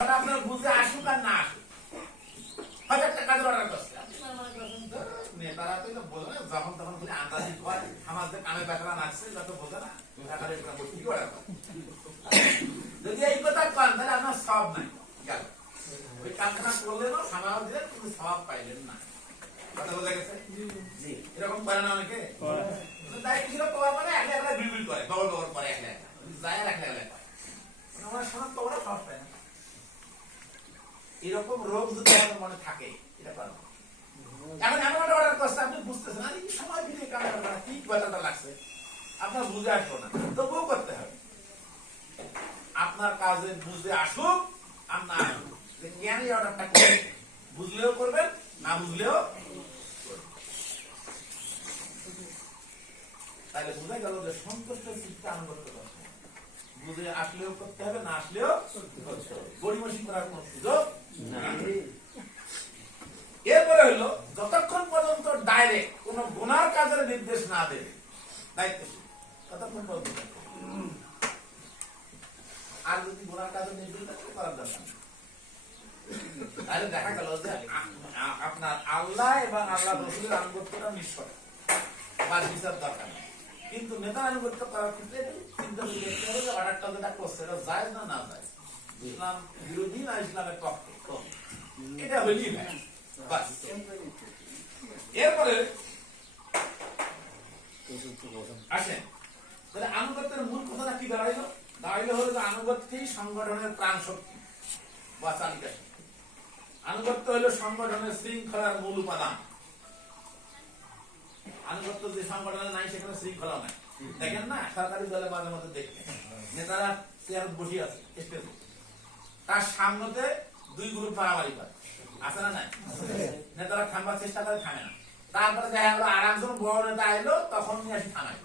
আপনার বুঝে আসুক আর না আসুক, হয়তো একটা কাজের অর্ডার করছে, নেতারা তো বোঝে না, যখন তখন বলে আন্দাজি করে আমাদের কানে ব্যাপারা নাচছে, যত বোঝে না টাকার একটা ভর্তি করে। যদি এই কথা পান তাহলে আপনার সব নাই গেল, ওই কারখানা করলেন সামাল দিলেন কিন্তু সব পাইলেন না। কথা বোঝা গেছে? এরকম করে না অনেকে, দায়িত্ব ছিল তোমার মানে একলা একলা বিল করে, দৌড় দৌড় করে একলা একলা যায়, একলা একলা করে আমার শোনার তো ওরা সব পায় না। এরকম রোগ যদি আমাদের মনে থাকে এটা পারবো। এখন এমন একটা অর্ডার করছে আপনি বুঝতেছেন না, কি সময় ফিরে কারণ কি কথাটা লাগছে আপনার বুঝে আসবো না, তবুও করতে হবে। আপনার কাজে বুঝে আসুক আর না আসুক, জ্ঞানী অর্ডারটা করবেন, বুঝলেও করবেন না বুঝলেও। তাহলে বুঝা গেল যে সন্তুষ্ট চিত্তে আনুগত্য করতে হবে, বুঝে আসলেও করতে হবে না আসলেও গড়িমসি করার কোন সুযোগ নাই। এরপরে হলো যতক্ষণ পর্যন্ত ডাইরেক্ট কোন গুনার কাজের নির্দেশ না দেবে দায়িত্বশীল, ততক্ষণ পর্যন্ত। আর যদি গুনার কাজের নির্দেশ করার দরকার নেই, তাহলে দেখা গেল যে আপনার আল্লাহ এবং আল্লাহ রসুলের আনুগত্যটা নিঃস্ব বা বিচার দরকার নেই। কিন্তু নেতার আনুগত্য করার ক্ষেত্রে চিন্তা করে দেখতে হবে যে অর্ডারটা যেটা করছে এটা যায় না না যায়, ইসলাম বিরোধী না ইসলামের পক্ষে, এটা হইলেই না। এরপরে আসেন তাহলে আনুগত্যের মূল কথাটা কি দাঁড়াইলো? দাঁড়াইলো হলো যে আনুগত্যই সংগঠনের প্রাণ শক্তি বা চালিকা শক্তি। আনুগত্য হলো সংগঠনের শৃঙ্খলার মূল উপাদান। আনুগত্য যে সংগঠনে নাই সেখানে শৃঙ্খলা নাই। দেখেন না সরকারি দলে মাঝে মধ্যে দেখেন নেতারা চেয়ারে বসে আছে স্টেজে, তার সামনেতে দুই গ্রুপ মারামারি করে, আছে না নাই? নেতারা থামবার চেষ্টা করে, থামে না। তারপরে দেখা গেল আর একজন বড় নেতা এলো, তখন নিয়ে আসি থামাই।